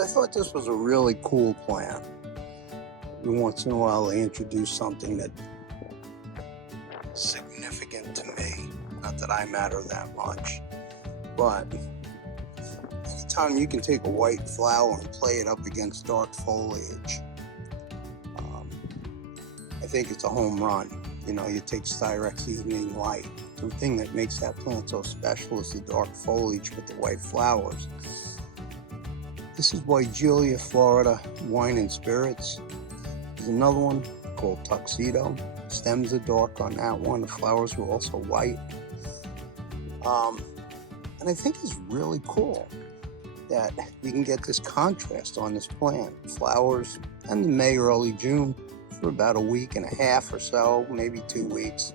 But I thought this was a really cool plant. Every once in a while, they introduce something that's significant to me. Not that I matter that much, but anytime you can take a white flower and play it up against dark foliage, I think it's a home run. You take Styrex evening light. The thing that makes that plant so special is the dark foliage with the white flowers. This is Weigela, Florida, Wine and Spirits. There's another one called Tuxedo. Stems are dark on that one. The flowers were also white. And I think it's really cool that you can get this contrast on this plant. Flowers end in May, early June for about a week and a half or so, maybe 2 weeks.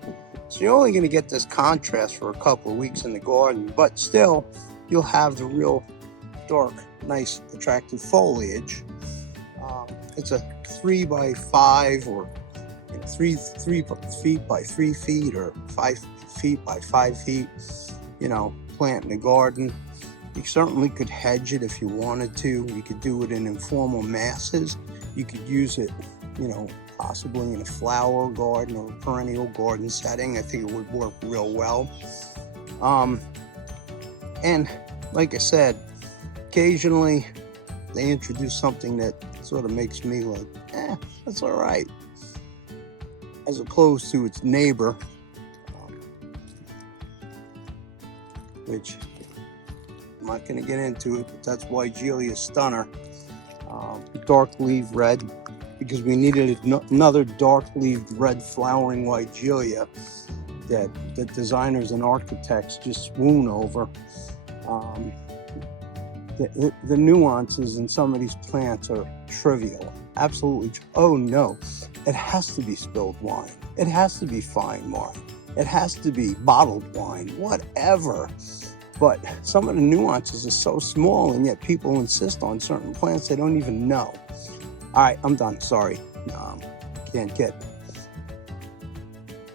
So you're only going to get this contrast for a couple of weeks in the garden, but still you'll have the real dark, nice, attractive foliage. It's a 3 by 5 or 3 feet by 3 feet or 5 feet by 5 feet, plant in the garden. You certainly could hedge it if you wanted to. You could do it in informal masses. You could use it, possibly in a flower garden or a perennial garden setting. I think it would work real well. And like I said, occasionally they introduce something that sort of makes me like, that's all right, as opposed to its neighbor, which I'm not going to get into it, but that's Weigela Stunner, dark leaf red, because we needed another dark leaved red flowering Weigela that designers and architects just swoon over. The nuances in some of these plants are trivial, absolutely. Oh no, it has to be spilled wine. It has to be fine wine. It has to be bottled wine, whatever. But some of the nuances are so small, and yet people insist on certain plants they don't even know. All right, I'm done. Sorry. Can't get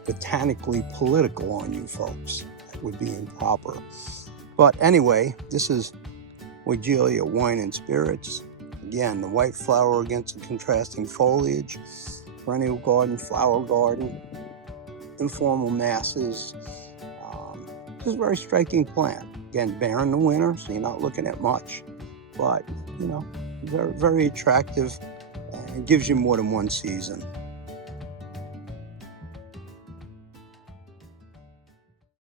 botanically political on you folks. That would be improper. But anyway, this is Weigela Wine and Spirits. Again, the white flower against the contrasting foliage. Perennial garden, flower garden, informal masses. Just a very striking plant. Again, bare in the winter, so you're not looking at much. But, very, very attractive, and it gives you more than one season.